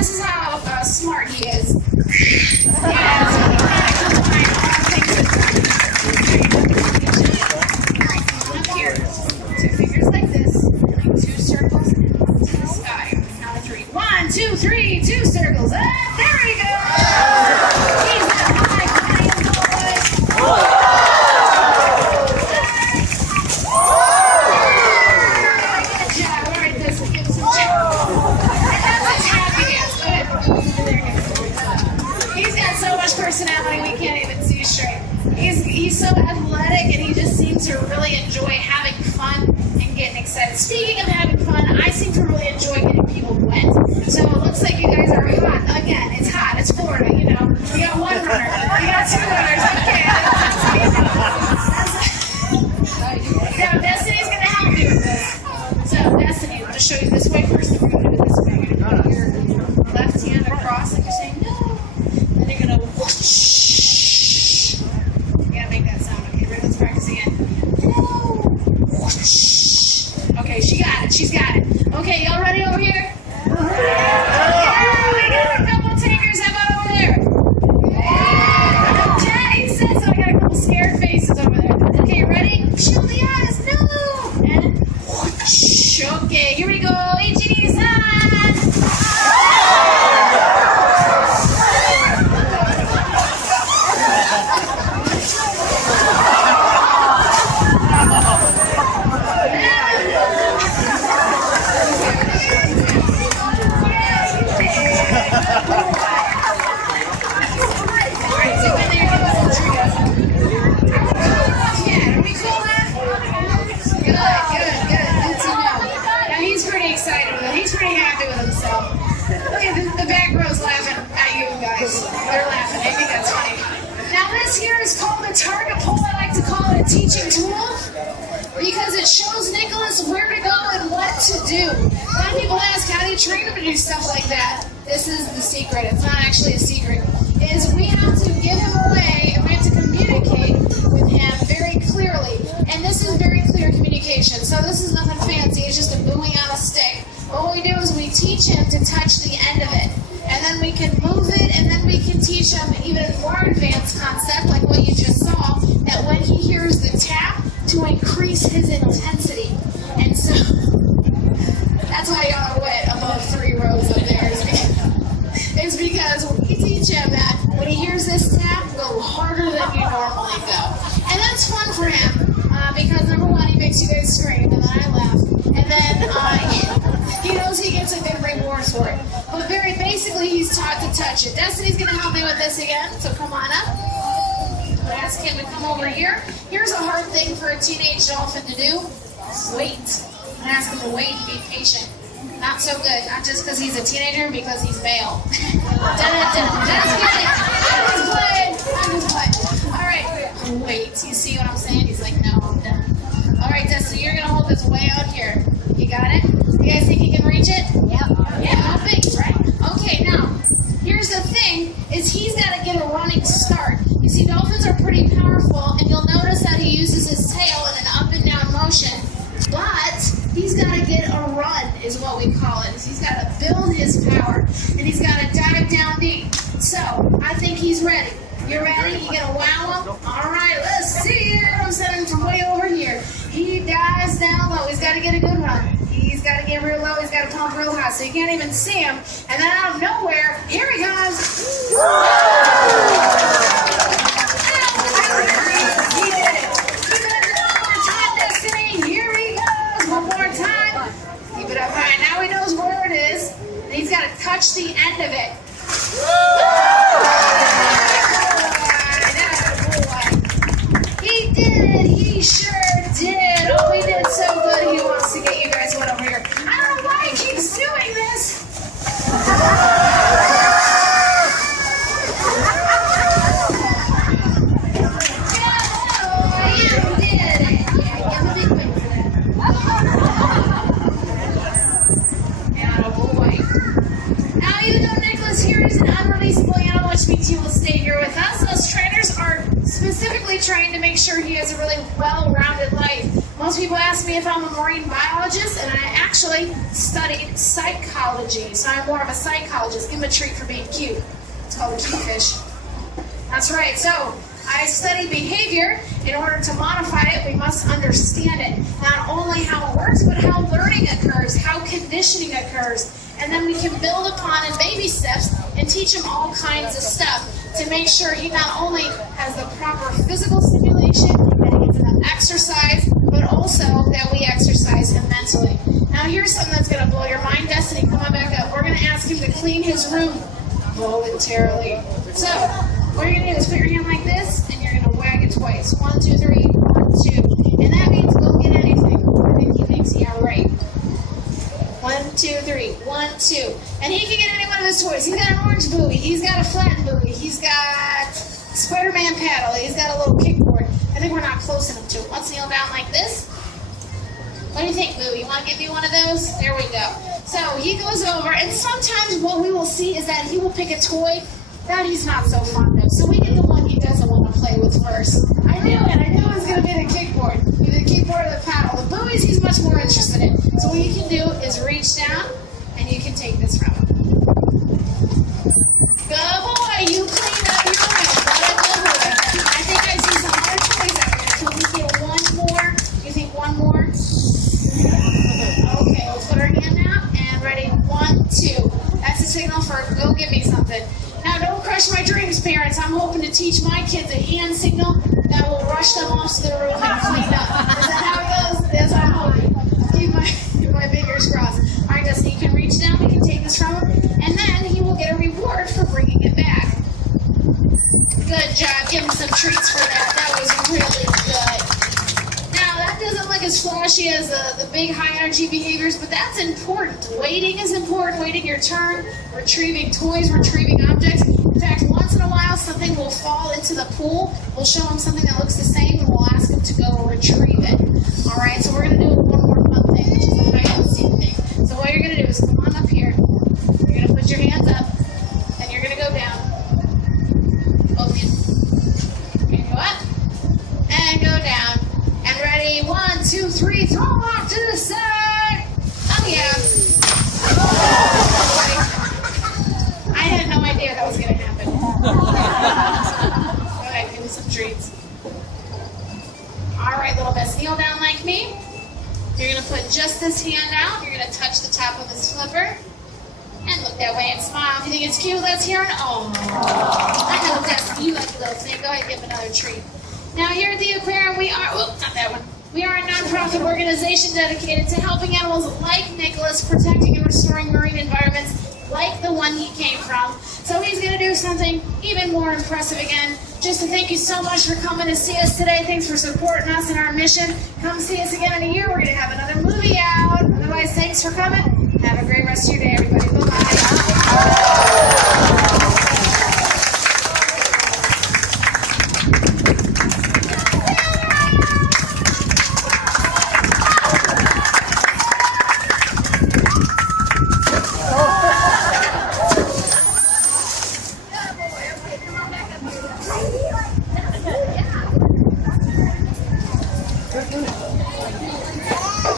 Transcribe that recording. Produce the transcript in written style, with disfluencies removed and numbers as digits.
This is how smart he is. Yeah, so he kind of combined all things up here. 2 fingers like this, like 2 circles to the sky. Now 3. 1, 2, 3, 2 circles. There we go. He's that high flying boy. Good job. All right, this will give us a check. And that's his happy dance. He's got so much personality we can't even see straight. He's so athletic and he just seems to really enjoy having fun and getting excited. Speaking of having fun, I seem to really enjoy getting people wet. So it looks like you guys are hot. Again, it's hot. It's Florida, you know. We got 1 runner. We got 2 runners. Okay. Now, Destiny's going to help you with this. So, Destiny, I'm going to show you this way first. Then we're going to do it this way. You're going to put your left hand across like you're saying no. Then you're going to whoosh. You got to make that sound. Okay, ready? Let's practice again. No. Whoosh. Okay, she got it. She's got it. Okay, y'all ready over here? Yeah, we got a couple takers. How about over there? Okay, says so. I got a couple scared faces over there. Okay, you ready? Show the eyes. No. And whoosh. Okay, here we go. HD's on. The back row's laughing at you guys. They're laughing. I think that's funny. Now this here is called a target pull. I like to call it a teaching tool because it shows Nicholis where to go and what to do. A lot of people ask, how do you train him to do stuff like that? This is the secret. It's not actually a secret. Is we have to give him away and we have to communicate with him very clearly. And this is very clear communication. So this is nothing fancy. It's just a buoy on a stick. What we do is we teach him to touch the end of it. And then we can move it, and then we can teach him even a more advanced concept, like what you just saw, that when he hears the tap, to increase his intensity. And so, that's why y'all are wet above 3 rows up there. It's because we teach him that when he hears this tap, go harder than you normally go. And that's fun for him, because number 1, he makes you guys scream, and then I laugh. And then he knows he gets a good reward for it. But very basically, he's taught to touch it. Destiny's going to help me with this again, so come on up. I'm going to ask him to come over here. Here's a hard thing for a teenage dolphin to do. Wait. I'm going to ask him to wait and be patient. Not so good. Not just because he's a teenager, because he's male. Just kidding. I'm just playing. All right. Wait. You see what I'm saying? He's like, no, I'm done. All right, Destiny, you're going to hold this way out here. You got it? You guys think you can reach it? Yep. Yeah, how big, right? Okay, now, here's the thing, is he's got to get a running start. You see, dolphins are pretty powerful, and you'll notice that he uses his tail in an up and down motion. But he's got to get a run, is what we call it. He's got to build his power, and he's got to dive down deep. So, I think he's ready. You ready? You gonna wow him? All right, let's see it. I'm sending him from way over here. He dives down low. He's got to get a good run. He's got to get real low. He's got to pump real high, so you can't even see him. And then out of nowhere, here he comes. He did it. Keep it up one more time, Destiny. Here he goes. One more time. Keep it up high. Now he knows where it is. And he's got to touch the end of it. He did it. He sure did. Oh, he did so good. He wants to get you guys one over here. I don't know why he keeps doing this. You did it. Yeah, give him a big win for that. And a boy. Now, even though Nicholis here is an unreleasable animal, which means he will stay here with us, those trainers are specifically physically trained to make sure he has a really well-rounded life. Most people ask me if I'm a marine biologist, and I actually studied psychology. So I'm more of a psychologist. Give him a treat for being cute. It's called a cute fish. That's right. So I study behavior. In order to modify it, we must understand it. Not only how it works, but how learning occurs, how conditioning occurs. And then we can build upon in baby steps and teach him all kinds of stuff to make sure he not only has the proper physical stimulation, that he gets enough exercise, but also that we exercise him mentally. Now here's something that's going to blow your mind. Destiny, come on back up. We're going to ask him to clean his room voluntarily. So what you're going to do is put your hand like this, and you're going to wag it twice. 1, 2, 3, 1, 2. And that means go get anything. I think he thinks, yeah, right. 1, 2, 3. 1, 2. And he can get any one of his toys. He's got an orange buoy. He's got a flattened buoy. He's got Spider-Man paddle. He's got a little kickboard. I think we're not close enough to him. Let's kneel down like this. What do you think, Boo? You want to give me one of those? There we go. So he goes over, and sometimes what we will see is that he will pick a toy that he's not so fond of. So we get the one he doesn't want to play with first. I knew it. I knew it was going to be the kickboard. Either the kickboard or the paddle. The buoys he's much more interested in. So what you can do is reach down, and you can take this from him. Good boy. You cleaned up your room. What a good boy. I think I see some other toys out here. Can we get one more? You think one more? Okay, we'll put our hand out, and ready? 1, 2. That's a signal for go get me something. Now, don't crush my dreams, parents. I'm hoping to teach my kids a hand signal that will rush them off to their room and clean up. Is that how it goes? That's what I'm hoping. Keep my fingers crossed. All right, Dustin, you can reach down. We can take this from him. And then he will get a reward for bringing it back. Good job. Give him some treats for that. That was really good. Now, that doesn't look as flashy as the big high-energy behaviors, but that's important. Waiting is important. Waiting your turn. Retrieving toys, retrieving objects. In fact, once in a while, something will fall into the pool. We'll show him something that looks the same, and we'll ask him to go retrieve it. All right, so we're going to do one more fun thing, which is a hide-and-seek thing. So what you're going to do is come on up here. You're going to put your hands up, and you're going to go down. Both hands. You're going to go up, and go down. And ready, 1, 2, 3, throw them off to the side. Oh, yeah. I had no idea that was going to happen. Go ahead, give me some treats. All right, little best, kneel down like me. You're going to put just this hand out. You're going to touch the top of his flipper. And look that way and smile. If you think it's cute, let's hear an oh. I know, Destiny, you like the little thing. Go ahead and give him another treat. Now, here at the aquarium, we are, not that one. We are a nonprofit organization dedicated to helping animals like Nicholis, protecting and restoring marine environments like the one he came from. So he's going to do something even more impressive again. Just to thank you so much for coming to see us today. Thanks for supporting us in our mission. Come see us again in a year. We're going to have another movie out. Otherwise, thanks for coming. Have a great rest of your day, everybody. Bye-bye.